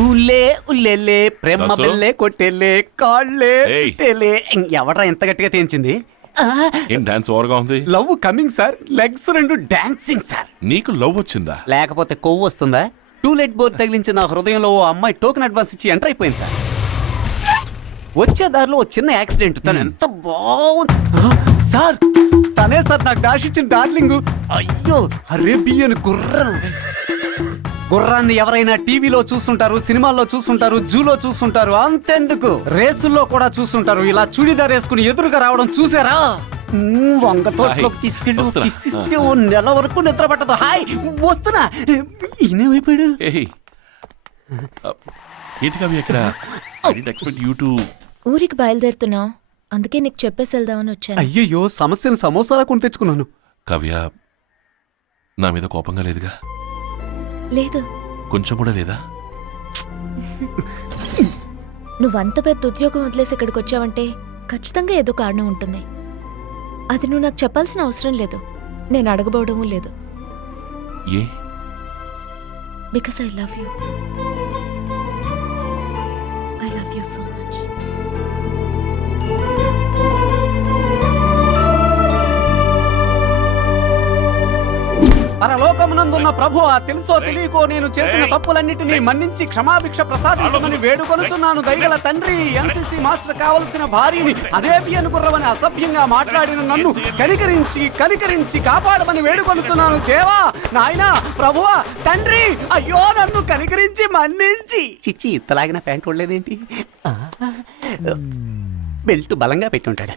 ఊలే ఉల్లెలే ప్రేమ దాసు? బెల్లే కొట్టెలే కాళ్ళే ఏయ్. చుట్టేలే ఎవడ్రా ఎంత గట్టిగా తేంచింది ఏం డాన్స్ ఓవర్గా ఉంది? లవ్ కమింగ్ సార్ లెగ్స్ రెండు డాన్సింగ్ సార్ నీకు లవ్ వచ్చిందా? లేకపోతే కొవ్వు వస్తుందా టూలెట్ బోర్డు తగిలించి నా హృదయంలో ఓ అమ్మాయి టోకెన్ అడ్వాన్స్ ఇచ్చి ఎంటర్ అయిపోయింది సార్ వచ్చే దారిలో ఓ చిన్న యాక్సిడెంట్ తను ఎంత బాగుంది సార్ తనే సార్ నాకు డాష్ ఇచ్చిన డార్లింగ్ అయ్యో అరేబియన్ గుర్రాన్ని ఎవరైనా టీవీలో చూస్తుంటారు సినిమాల్లో చూస్తుంటారు జూలో చూస్తుంటారు అంతెందుకు రేసుల్లో కూడా చూస్తుంటారు ఇలా చూడిదార్ వేసుకుని ఎదురుగా రావడం చూసారా వంగ తోటలోకి తీసుకెళ్ళి వస్తున్నా. కిస్సిస్తే ఓ నెల వరకు నిద్ర పట్టదు హాయ్ వస్తున్నా ఈయనేమైపోయాడు ఏయ్ ఏంటి కవి ఎక్కడ? Expect you to. ఊరికి బయలుదేరుతున్నావు అందుకే నీకు చెప్పేసి వెళ్దామని వచ్చాను. అయ్యయ్యో సమస్యను సమోసాలా కొని తెచ్చుకున్నాను కవ్య నా మీద కోపంగా లేదుగా? లేదు, కొంచెం కూడా లేదా? నువ్వంత పెద్ద ఉద్యోగం వదిలేసి ఇక్కడికి వచ్చావంటే ఖచ్చితంగా ఏదో కారణం ఉంటుంది. అది నువ్వు నాకు చెప్పాల్సిన అవసరం లేదు, నేను అడగబోవడమూ లేదు. ఏ? Because I love you. I love you so much. పరలోకమునందున్న ప్రభువా తెలుసో తెలియకో నేను చేసిన తప్పులన్నిటినీ మన్నించి క్షమాభిక్ష ప్రసాదించమని వేడుకొనుచున్నాను దయగల తండ్రి. ఎన్సీసీ మాస్టర్ కావలసిన భార్యని అరేబియన్ గుర్రమని అసభ్యంగా మాట్లాడిన నన్ను కనికరించి కాపాడమని వేడుకొనుచున్నాను దేవా నాయనా ప్రభువా తండ్రి. అయ్యో నన్ను కనికరించి మన్నించి చిచ్చి ఇత్తలాగిన ప్యాంట్ ఉండలేదేంటి బెల్ట్ బలంగా పెట్టి ఉంటాడు.